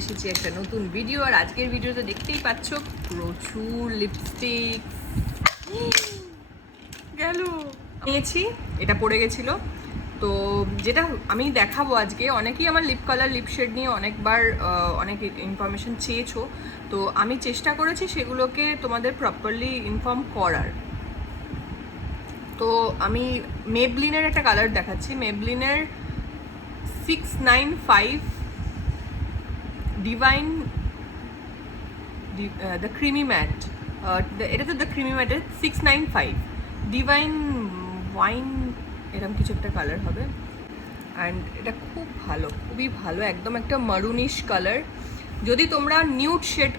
এসেছি একটা নতুন ভিডিও আর আজকের ভিডিওতে দেখতেই পাচ্ছ প্রচুর লিপস্টিক গেল। নিয়েছি এটা পড়ে গেছিল। তো যেটা আমি দেখাবো আজকে অনেকেই আমার লিপ কালার লিপ শেড নিয়ে অনেকবার অনেক ইনফরমেশন চেয়েছো। তো আমি চেষ্টা করেছি সেগুলোকে তোমাদের প্রপারলি ইনফর্ম করার। তো আমি মেবলিনের একটা কালার দেখাচ্ছি। মেবলিনের six nine five divine the creamy matte এটা তো the creamy ম্যাটের six nine five divine wine এরকম কিছু একটা কালার হবে। অ্যান্ড এটা খুব ভালো, খুবই ভালো, একদম একটা মারুনিশ কালার যদি তোমরা নিউড শেড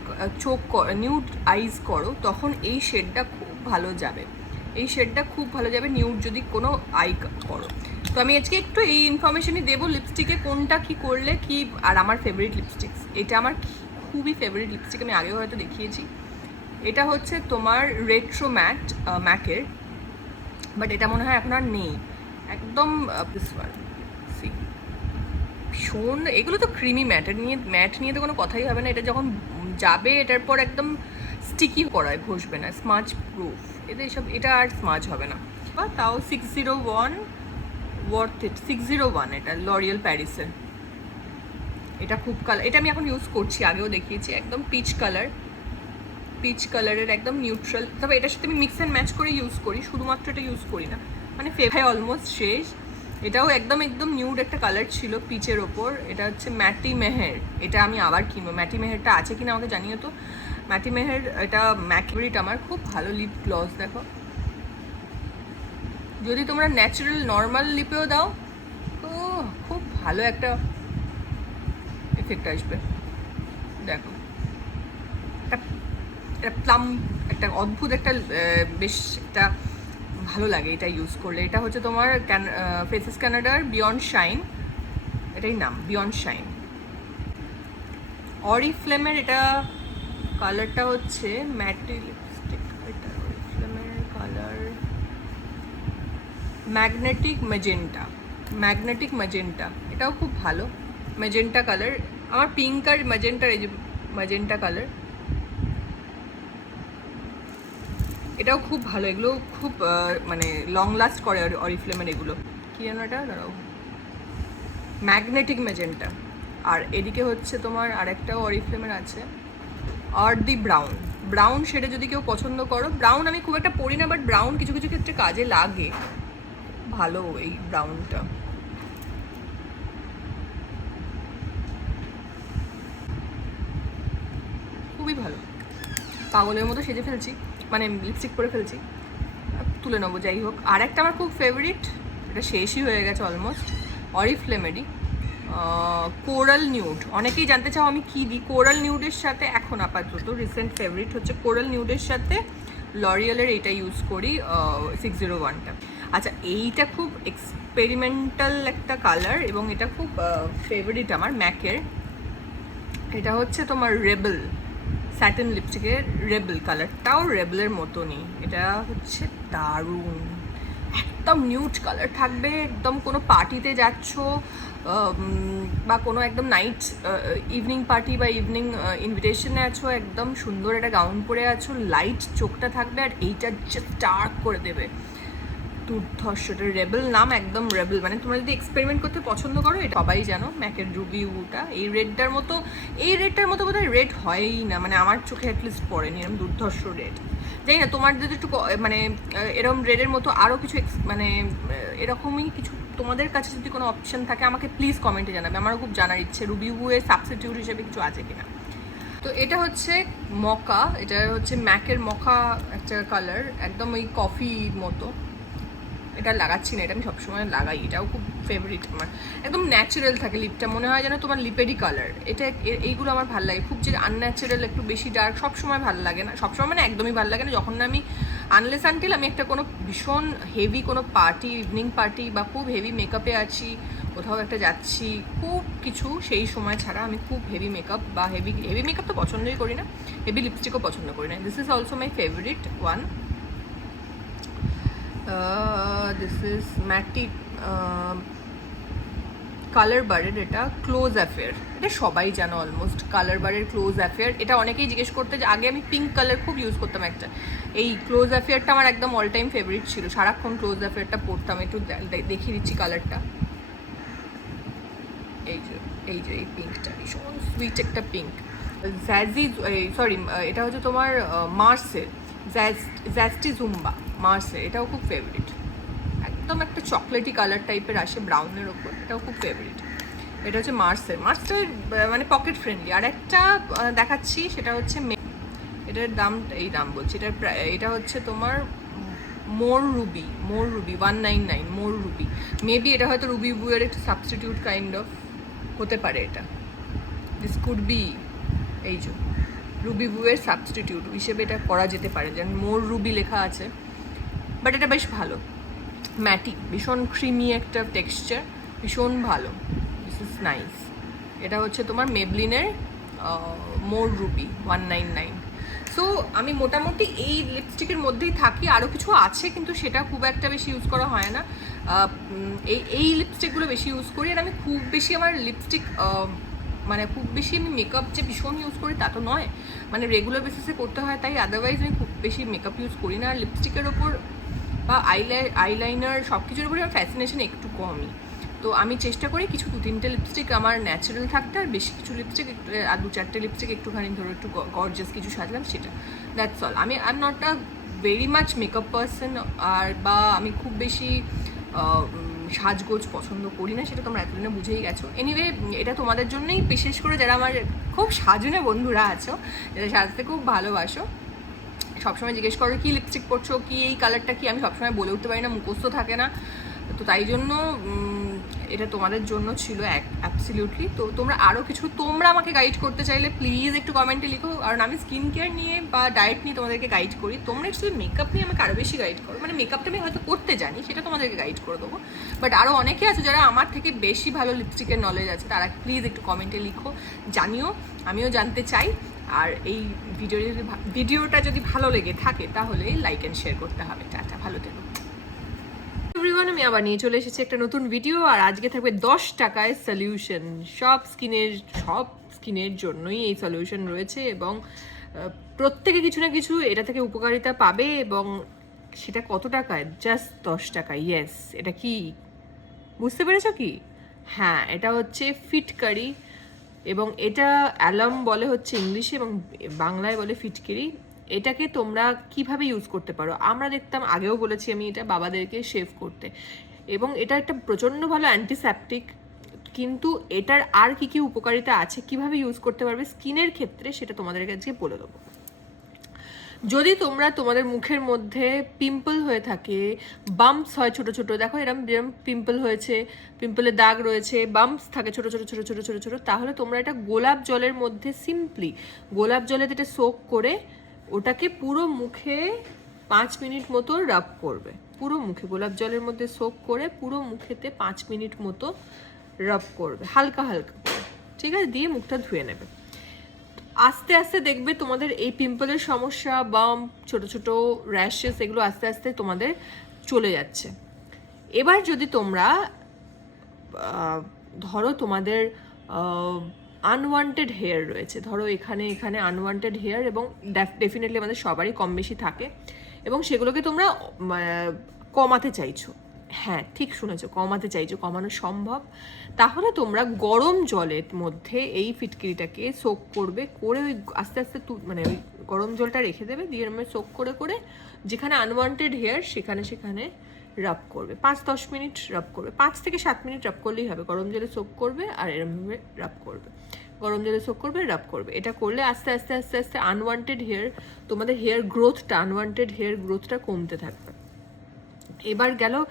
চোখ নিউড আইজ করো, তখন এই শেডটা খুব ভালো যাবে। এই শেডটা খুব ভালো যাবে নিউড যদি কোনো আই করো। তো আমি আজকে একটু এই ইনফরমেশনই দেবো লিপস্টিকে কোনটা কি করলে কি আর আমার ফেভারিট লিপস্টিক এটা আমার খুবই ফেভারিট লিপস্টিক আমি আগেও হয়তো দেখিয়েছি। এটা হচ্ছে তোমার রেট্রো ম্যাট ম্যাকের বাট এটা মনে হয় এখন আর নেই। একদম সি এগুলো তো ক্রিমি ম্যাটের নিয়ে ম্যাট নিয়ে তো কোনো কথাই হবে না। এটা যখন যাবে, এটার পর একদম স্টিকি করায় ঘষবে না স্মাচ প্রুফ এদের এসব এটা আর স্মাচ হবে না। বা তাও six zero one worth it six zero one এটা লরিয়াল প্যারিসের এটা খুব কালার এটা আমি এখন ইউজ করছি, আগেও দেখিয়েছি, একদম পিচ কালার পিচ কালারের একদম নিউট্রাল তবে এটার সাথে আমি মিক্স অ্যান্ড ম্যাচ করে ইউজ করি, শুধুমাত্র এটা ইউজ করি না। মানে ফেভাই অলমোস্ট শেষ। এটাও একদম একদম নিউড একটা কালার ছিল পিচের ওপর। এটা হচ্ছে ম্যাটি মেহের এটা আমি আবার কিনবো। ম্যাটি মেহেরটা আছে কিনা আমাকে জানিও তো? ম্যাটি মেহের এটা ম্যাকবেরিট আমার। খুব ভালো লিপ গ্লস দেখো। যদি তোমরা ন্যাচারাল নর্মাল লিপেও দাও, তো খুব ভালো একটা এফেক্ট আসবে। দেখো। একটা প্লাম একটা অদ্ভুত একটা বেশ একটা ভালো লাগে এটা ইউজ করলে। এটা হচ্ছে তোমার ক্যান ফেসেস ক্যানাডার বিয়ন্ড শাইন এটাই নাম বিয়ন্ড শাইন অরি ফ্লেমের এটা কালারটা হচ্ছে ম্যাটি লিপস্টিক। এটা অরিফ্লেমের colour magnetic magenta magnetic magenta এটাও খুব ভালো। ম্যাজেন্টা কালার আমার পিঙ্ক আর ম্যাজেন্টার এই যে ম্যাজেন্টা কালার এটাও খুব ভালো। এগুলো খুব মানে লং লাস্ট করে অরিফ্লেমের এগুলো। কি যেন এটা? দাঁড়াও। ম্যাগনেটিক ম্যাজেন্টা আর এদিকে হচ্ছে তোমার আরেকটাও অরিফ্লেমের আছে। আর দি ব্রাউন। ব্রাউন সেটা যদি কেউ পছন্দ করো, ব্রাউন আমি খুব একটা পড়ি না বাট ব্রাউন কিছু কিছু ক্ষেত্রে কাজে লাগে। ভালো এই ব্রাউনটা। খুবই ভালো। পাগলের মতো সেজে ফেলছি মানে লিপস্টিক পরে ফেলছি। তুলে নেব, যাই হোক। আর একটা আমার খুব ফেভারিট এটা শেষই হয়ে গেছে অলমোস্ট অরিফ্লেমেরই কোরাল নিউড। অনেকেই জানতে চাও আমি কী দিই? কোরাল নিউডের সাথে, এখন আপাতত রিসেন্ট ফেভারিট হচ্ছে কোরাল নিউডের সাথে লরিয়ালের এইটা ইউজ করি সিক্স জিরো ওয়ানটা আচ্ছা এইটা খুব এক্সপেরিমেন্টাল একটা কালার এবং এটা খুব ফেভারিট আমার ম্যাকের। এটা হচ্ছে তোমার রেবেল স্যাটেন লিপস্টিকের রেবেল কালারটাও রেবেলের মতনই। এটা হচ্ছে দারুণ। একদম নিউট কালার থাকবে, একদম কোনো পার্টিতে যাচ্ছ বা কোনো একদম নাইট ইভিনিং পার্টি বা ইভিনিং ইনভিটেশনে আছো একদম সুন্দর একটা গাউন পরে আছো লাইট চোখটা থাকবে আর এইটা ডার্ক করে দেবে। দুর্ধর্ষ এটা রেবেল নাম একদম রেবেল মানে তোমরা যদি এক্সপেরিমেন্ট করতে পছন্দ করো এটা সবাই জানো ম্যাকের রুবি উটা এই রেডটার মতো এই রেডটার মতো বোধহয় রেড হয়ই না। মানে আমার চোখে অ্যাটলিস্ট পড়েনি এরকম দুর্ধর্ষ রেড জানি না তোমার যদি একটু মানে আহ, এরকম রেডের মতো আরও কিছু মানে এরকমই কিছু তোমাদের কাছে যদি কোনো অপশন থাকে, আমাকে প্লিজ কমেন্টে জানাবে। আমারও খুব জানার ইচ্ছে। রুবি সাবস্টিটিউট হিসেবে কিছু আছে কিনা। তো এটা হচ্ছে মকা। এটা হচ্ছে ম্যাকের মকা একটা কালার একদম ওই কফি মতো। এটা লাগাচ্ছি না, এটা আমি সবসময় লাগাই। এটাও খুব ফেভারিট আমার। একদম ন্যাচারাল থাকে লিপটা মনে হয় যেন তোমার লিপেরই কালার এটা এইগুলো আমার ভালো লাগে। খুব যে আনন্যাচারাল একটু বেশি ডার্ক সবসময় ভালো লাগে না। সবসময় মানে একদমই ভালো লাগে না। যখন না আমি আনলেস আনটিল আমি একটা কোনো ভীষণ হেভি কোনো পার্টি ইভিনিং পার্টি বা খুব হেভি মেকআপে আছি কোথাও একটা যাচ্ছি খুব কিছু সেই সময় ছাড়া আমি খুব হেভি মেকআপ বা হেভি হেভি মেকআপ তো পছন্দই করি না হেভি লিপস্টিকও পছন্দ করি না। This is also my favourite one this is uh, colour বারের এটা ক্লোজ অ্যাফেয়ার এটা সবাই জানো অলমোস্ট কালার বারের ক্লোজ অ্যাফেয়ার এটা অনেকেই জিজ্ঞেস করতে যে আগে আমি পিঙ্ক কালার খুব ইউজ করতাম একটা। এই ক্লোজ অ্যাফেয়ারটা আমার একদম অল টাইম ফেভারিট ছিল। সারাক্ষণ ক্লোজ অ্যাফেয়ারটা পড়তাম। একটু দেখিয়ে দিচ্ছি কালারটা এই যে এই যে এই পিঙ্কটা ভীষণ সুইট একটা পিঙ্ক জ্যাজি সরি এটা হচ্ছে তোমার মার্সের জ্যাস্টি জুম্বা মার্সের এটাও খুব ফেভারিট একদম একটা চকলেটি কালার টাইপের আসে ব্রাউনের ওপর। এটাও খুব ফেভারিট এটা হচ্ছে মার্সের। মার্সের মানে পকেট ফ্রেন্ডলি আর একটা দেখাচ্ছি, সেটা হচ্ছে এটার দাম, এই দাম বলছি, এটার এটা হচ্ছে তোমার more ruby more ruby one nine nine more ruby. Maybe এটা হয়তো রুবি বুয়ের একটা সাবস্টিটিউট কাইন্ড অফ হতে পারে এটা। দিস কুড বি এই যে, রুবি বুয়ের সাবস্টিটিউট হিসেবে এটা করা যেতে পারে। যেমন মোর রুবি লেখা আছে। বাট এটা বেশ ভালো। ম্যাটি ভীষণ ক্রিমি একটা টেক্সচার ভীষণ ভালো। দিস ইজ নাইস এটা হচ্ছে তোমার মেবলিনের more ruby one nine nine so আমি মোটামুটি এই লিপস্টিকের মধ্যেই থাকি আরও কিছু আছে, কিন্তু সেটা খুব একটা বেশি ইউজ করা হয় না। এই এই লিপস্টিকগুলো বেশি ইউজ করি, আর আমি খুব বেশি আমার লিপস্টিক মানে খুব বেশি আমি মেকআপ যে ভীষণ ইউজ করি তা তো নয়। মানে রেগুলার বেসিসে করতে হয়, তাই আদারওয়াইজ আমি খুব বেশি মেকআপ ইউজ করি না। আর লিপস্টিকের ওপর বা আইলাই আইলাইনার সব কিছুর উপরে আমার ফ্যাসিনেশন একটু কমই। তো আমি চেষ্টা করি কিছু দু তিনটে লিপস্টিক আমার ন্যাচারাল থাকতে আর বেশি কিছু লিপস্টিক একটু আর দু চারটে লিপস্টিক একটুখানি ধরো একটু গর্জাস কিছু সাজলাম সেটা। দ্যাটস অল আমি am not a very much makeup person আর বা আমি খুব বেশি সাজগোজ পছন্দ করি না, সেটা তোমরা এতদিনে বুঝেই গেছো। এনিওয়ে এটা তোমাদের জন্যই, বিশেষ করে যারা আমার খুব সাজুনে বন্ধুরা আছো, যারা সাজতে খুব ভালোবাসো সবসময় জিজ্ঞেস করো, কি লিপস্টিক পরছো? কি এই কালারটা কি? আমি সবসময় বলে উঠতে পারি না, মুখস্থ থাকে না। তো তাই জন্য এটা তোমাদের জন্য ছিল এক অ্যাবসলিউটলি তো তোমরা আরও কিছু, তোমরা আমাকে গাইড করতে চাইলে প্লিজ একটু কমেন্টে লিখো। কারণ আমি স্কিন কেয়ার নিয়ে বা ডায়েট নিয়ে তোমাদেরকে গাইড করি। তোমরা অ্যাকচুয়ালি মেকআপ নিয়ে আমাকে আরও বেশি গাইড করো মানে মেকআপটা আমি হয়তো করতে জানি, সেটা তোমাদেরকে গাইড করে দেবো। বাট আরও অনেকে আছে যারা আমার থেকে বেশি ভালো লিপস্টিকের নলেজ আছে, তারা প্লিজ একটু কমেন্টে লিখো। জানিও, আমিও জানতে চাই। আর এই ভিডিও যদি ভিডিওটা যদি ভালো লেগে থাকে, তাহলে লাইক অ্যান্ড শেয়ার করতে হবে। টাটা, ভালো থেকো। এভরিওয়ান আমি আবার নিয়ে চলে এসেছি একটা নতুন ভিডিও আর আজকে থাকবে দশ টাকায় সলিউশন সব স্কিনের সব স্কিনের জন্যই এই সলিউশন রয়েছে এবং প্রত্যেকে কিছু না কিছু এটা থেকে উপকারিতা পাবে এবং সেটা কত টাকায়? জাস্ট দশ টাকা ইয়েস এটা কি? বুঝতে পেরেছ কি? হ্যাঁ এটা হচ্ছে ফিটকারি এবং এটা অ্যালাম বলে হচ্ছে ইংলিশে এবং বাংলায় বলে ফিটকিরি। এটাকে তোমরা কীভাবে ইউজ করতে পারো? আমরা দেখতাম, আগেও বলেছি আমি এটা বাবাদেরকে শেভ করতে। এবং এটা একটা প্রচণ্ড ভালো অ্যান্টিসেপটিক কিন্তু এটার আর কি কি উপকারিতা আছে, কীভাবে ইউজ করতে পারবে? স্কিনের ক্ষেত্রে সেটা তোমাদের কাছে বলে দেবো। যদি তোমরা তোমাদের মুখের মধ্যে পিম্পল হয়ে থাকে বাম্পস হয় ছোট ছোট, দেখো এরম যেরম পিম্পল হয়েছে পিম্পলের দাগ রয়েছে বাম্পস থাকে ছোট ছোট ছোট ছোট ছোট ছোট, তাহলে তোমরা এটা গোলাপ জলের মধ্যে সিম্পলি গোলাপ জলে এটা সোক করে, ওটাকে পুরো মুখে পাঁচ মিনিট মতো রাব করবে। পুরো মুখে গোলাপ জলের মধ্যে সোক করে পুরো মুখেতে পাঁচ মিনিট মতো রাব করবে, হালকা হালকা ঠিক আছে? দিয়ে মুখটা ধুয়ে নেবে। আস্তে আস্তে দেখবে তোমাদের এই পিম্পলের সমস্যা বাম ছোট ছোট র্যাশেস এগুলো আস্তে আস্তে তোমাদের চলে যাচ্ছে। এবার যদি তোমরা ধরো তোমাদের আনওয়ান্টেড হেয়ার রয়েছে, ধরো এখানে এখানে আনওয়ান্টেড হেয়ার এবং ডেফিনেটলি আমাদের সবারই কম বেশি থাকে এবং সেগুলোকে তোমরা কমাতে চাইছো। হ্যাঁ ঠিক শুনেছো, কমাতে চাইছো কমানো সম্ভব। তাহলে তোমরা গরম জলের মধ্যে এই ফিটকিরিটাকে সোক করবে, করে ওই আস্তে আস্তে মানে ওই গরম জলটা রেখে দেবে, দিয়ে এরমভাবে সোক করে করে যেখানে আনওয়ান্টেড হেয়ার সেখানে সেখানে রাব করবে। পাঁচ দশ মিনিট রাব করবে। পাঁচ থেকে সাত মিনিট রাব করলেই হবে। গরম জলে সোক করবে আর এরমভাবে রাব করবে। গরম জলে সোক করবে রাব করবে। এটা করলে আস্তে আস্তে আস্তে আস্তে আনওয়ান্টেড হেয়ার তোমাদের হেয়ার গ্রোথটা আনওয়ান্টেড হেয়ার গ্রোথটা কমতে থাকবে। এবার গেল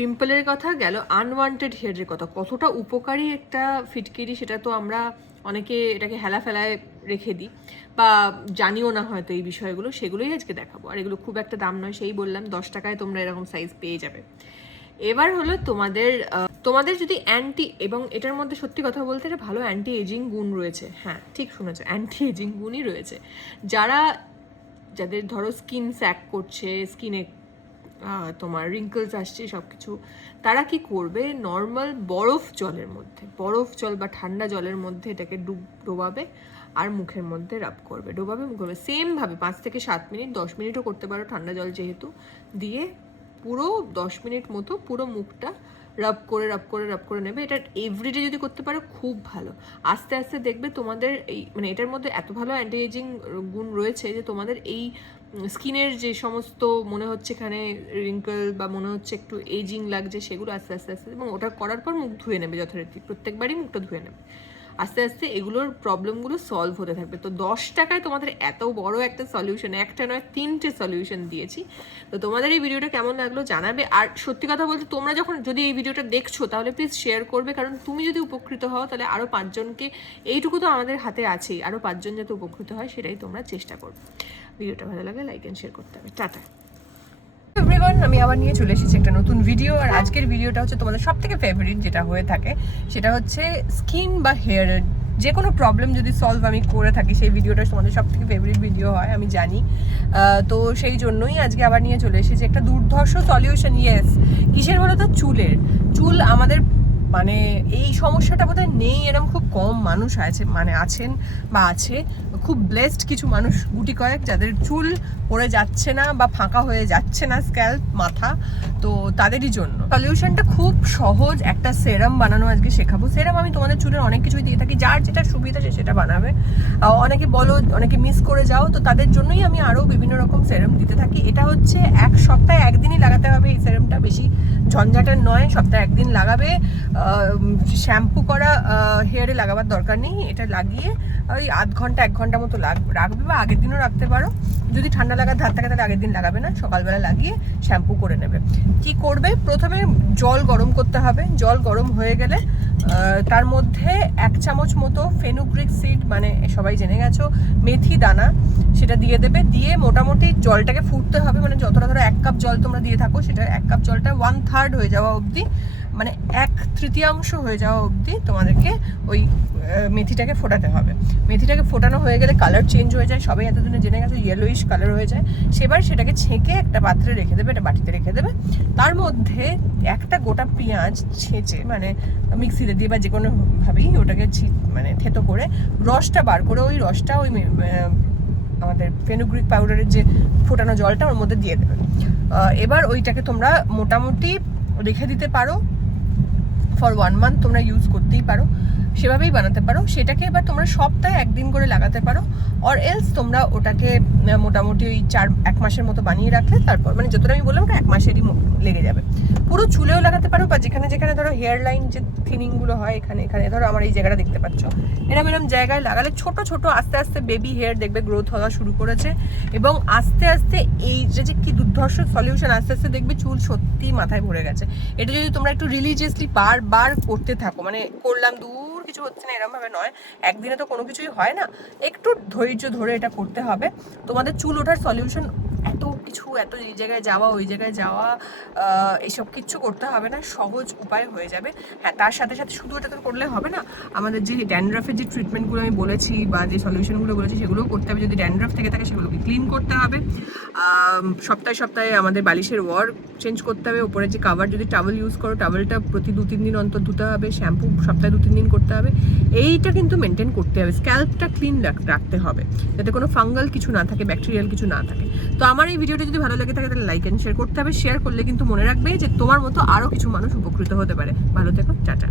পিম্পলের কথা, গেল আনওয়ান্টেড হেয়ারের কথা। কতটা উপকারী একটা ফিটকিরি সেটা তো আমরা অনেকে এটাকে হেলা ফেলায় রেখে দিই। বা জানিও না হয়তো এই বিষয়গুলো, সেগুলোই আজকে দেখাবো। আর এগুলো খুব একটা দাম নয়, সেই বললাম, দশ টাকায় তোমরা এরকম সাইজ পেয়ে যাবে। এবার হলো তোমাদের তোমাদের যদি অ্যান্টি এবং এটার মধ্যে সত্যি কথা বলতে এটা ভালো অ্যান্টি এজিং গুণ রয়েছে। হ্যাঁ ঠিক শুনেছো অ্যান্টি এজিং গুণই রয়েছে। যারা, যাদের ধরো স্কিন স্যাক করছে স্কিনে তোমার রিঙ্কলস আসছে সব কিছু তারা কি করবে? নর্মাল বরফ জলের মধ্যে, বরফ জল বা ঠান্ডা জলের মধ্যে এটাকে ডুব, ডোবাবে আর মুখের মধ্যে রাব করবে। ডোবাবে, মুখ করবে। সেমভাবে পাঁচ থেকে সাত মিনিট, দশ মিনিটও করতে পারো ঠান্ডা জল যেহেতু। দিয়ে পুরো দশ মিনিট মতো পুরো মুখটা রাব করে রাব করে রাব করে নেবে। এটা এভরিডে যদি করতে পারো, খুব ভালো। আস্তে আস্তে দেখবে তোমাদের এই মানে এটার মধ্যে এত ভালো অ্যান্টি এজিং গুণ রয়েছে যে তোমাদের এই স্কিনের যে সমস্ত মনে হচ্ছে এখানে রিঙ্কল বা মনে হচ্ছে একটু এজিং লাগছে, সেগুলো আস্তে আস্তে আস্তে, এবং ওটা করার পর মুখ ধুয়ে নেবে যথারীতি। প্রত্যেকবারই মুখটা ধুয়ে নেবে। আস্তে আস্তে এগুলোর প্রবলেমগুলো সলভ হতে থাকবে। তো দশ টাকায় তোমাদের এত বড় একটা সলিউশন একটা নয়, তিনটে সলিউশন দিয়েছি। তো তোমাদের এই ভিডিওটা কেমন লাগল জানাবে। আর সত্যি কথা বলতে, তোমরা যখন যদি এই ভিডিওটা দেখছ, তাহলে প্লিজ শেয়ার করবে। কারণ তুমি যদি উপকৃত হও, তাহলে আরও পাঁচজনকে এইটুকু তো আমাদের হাতে আছেই। আরও পাঁচজন যাতে উপকৃত হয়, সেটাই তোমরা চেষ্টা করবে। ভিডিওটা ভালো লাগে লাইক অ্যান্ড শেয়ার করতে হবে। টাটা। এভরিওয়ান আমি আবার নিয়ে চলে এসেছি একটা নতুন ভিডিও আর আজকের ভিডিওটা হচ্ছে তোমাদের সব থেকে ফেভারিট যেটা হয়ে থাকে। সেটা হচ্ছে স্কিন বা হেয়ারের যে কোনো প্রবলেম যদি সলভ আমি করে থাকি, সেই ভিডিওটা তোমাদের সব থেকে ফেভারিট ভিডিও হয়, আমি জানি। তো সেই জন্যই আজকে আবার নিয়ে চলে এসেছি একটা দুর্ধর্ষ সলিউশন ইয়েস কিসের বলো তো চুলের। চুল আমাদের মানে এই সমস্যাটা বোধহয় নেই এরকম খুব কম মানুষ আছে মানে আছেন বা আছে। খুব ব্লেসড কিছু মানুষ গুটি কয়েক যাদের চুল পড়ে যাচ্ছে না বা ফাঁকা হয়ে যাচ্ছে না স্ক্যাল্প মাথা, তো তাদেরই জন্য। সলিউশনটা খুব সহজ, একটা সেরাম বানানো আজকে শেখাবো। সেরাম আমি তোমাদের চুলের অনেক কিছুই দিয়ে থাকি, যার যেটা সুবিধা সে সেটা বানাবে। অনেকে বলো, অনেকে মিস করে যাও, তো তাদের জন্যই আমি আরও বিভিন্ন রকম সেরাম দিতে থাকি। এটা হচ্ছে এক সপ্তাহে একদিনই লাগাতে হবে এই সেরামটা বেশি ঝঞ্ঝাটের নয়, সপ্তাহে একদিন লাগাবে। শ্যাম্পু করা হেয়ারে লাগাবার দরকার নেই, এটা লাগিয়ে ওই আধ ঘণ্টা, এক ঘণ্টা মতো লাগ, রাখবে বা আগের দিনও রাখতে পারো। যদি ঠান্ডা লাগার ধার থাকে তাহলে আগের দিন লাগাবে না, সকালবেলা লাগিয়ে শ্যাম্পু করে নেবে। কি করবে? প্রথমে জল গরম করতে হবে। জল গরম হয়ে গেলে তার মধ্যে এক চামচ মতো ফেনুগ্রিক সিড মানে সবাই জেনে গেছো, মেথি দানা, সেটা দিয়ে দেবে। দিয়ে মোটামুটি জলটাকে ফুটতে হবে মানে যতটা ধরো এক কাপ জল তোমরা দিয়ে থাকো, সেটা এক কাপ জলটা ওয়ান থার্ড হয়ে যাওয়া অবধি মানে এক তৃতীয়াংশ হয়ে যাওয়া অবধি তোমাদেরকে ওই মেথিটাকে ফোটাতে হবে। মেথিটাকে ফোটানো হয়ে গেলে কালার চেঞ্জ হয়ে যায়, সবাই এতদিনে জেনে গেছে ইয়েলোইশ কালার হয়ে যায়। সেবার সেটাকে ছেঁকে একটা পাত্রে রেখে দেবে, একটা বাটিতে রেখে দেবে। তার মধ্যে একটা গোটা পেঁয়াজ ছেঁচে মানে মিক্সিতে দিয়ে বা যে কোনোভাবেই ওটাকে মানে থেতো করে রসটা বার করে ওই রসটা ওই আমাদের ফেনুগ্রিক পাউডারের যে ফোটানো জলটা ওর মধ্যে দিয়ে দেবে। এবার ওইটাকে তোমরা মোটামুটি রেখে দিতে পারো। ফর ওয়ান মান্থ তোমরা ইউজ করতেই পারো। সেভাবেই বানাতে পারো। সেটাকে এবার তোমরা সপ্তাহে একদিন করে লাগাতে পারো। অর এলস তোমরা ওটাকে মোটামুটি ওই চার, এক মাসের মতো বানিয়ে রাখলে তারপর মানে যতটা আমি বললাম ওটা এক মাসেরই লেগে যাবে। পুরো চুলেও লাগাতে পারো বা যেখানে যেখানে ধরো হেয়ার লাইন যে থিনিংগুলো হয় এখানে এখানে ধরো আমার এই জায়গাটা দেখতে পাচ্ছ। এরম এরম জায়গায় লাগালে ছোট ছোট আস্তে আস্তে বেবি হেয়ার দেখবে গ্রোথ হওয়া শুরু করেছে। এবং আস্তে আস্তে এই যে যে কি দুর্ধর্ষ সলিউশন আস্তে আস্তে দেখবে চুল সত্যি মাথায় ভরে গেছে। এটা যদি তোমরা একটু রিলিজিয়াসলি বারবার করতে থাকো মানে করলাম দূর কিছু হচ্ছে না এরকম ভাবে নয়। একদিনে তো কোনো কিছুই হয় না। একটু ধৈর্য ধরে এটা করতে হবে। তোমাদের চুল ওঠার সলিউশন কিছু, এত এই জায়গায় যাওয়া, ওই জায়গায় যাওয়া এসব কিচ্ছু করতে হবে না, সহজ উপায় হয়ে যাবে। হ্যাঁ তার সাথে সাথে শুধু এটা তো করলে হবে না, আমাদের যে ড্যান্ড্রাফের যে ট্রিটমেন্টগুলো আমি বলেছি বা যে সলিউশনগুলো বলেছি, সেগুলোও করতে হবে। যদি ড্যান্ড্রাফ থেকে থাকে, সেগুলোকে ক্লিন করতে হবে। সপ্তাহে সপ্তাহে আমাদের বালিশের ওয়ার চেঞ্জ করতে হবে। উপরে যে কাভার যদি টাওয়েল ইউজ করো টাওয়েলটা প্রতি দু, তিন দিন অন্তর ধুতে হবে শ্যাম্পু সপ্তাহে দু, তিন দিন করতে হবে। এইটা কিন্তু মেনটেন করতে হবে। স্ক্যাল্পটা ক্লিন রাখতে হবে। যাতে কোনো ফাঙ্গাল কিছু না থাকে ব্যাকটেরিয়াল কিছু না থাকে। তো আমার এই ভিডিওটা যদি ভালো লাগে থাকে, তাহলে লাইক অ্যান্ড শেয়ার করতে হবে। শেয়ার করলে কিন্তু মনে রাখবে যে তোমার মতো আরও কিছু মানুষ উপকৃত হতে পারে। ভালো থেকো, টাটা।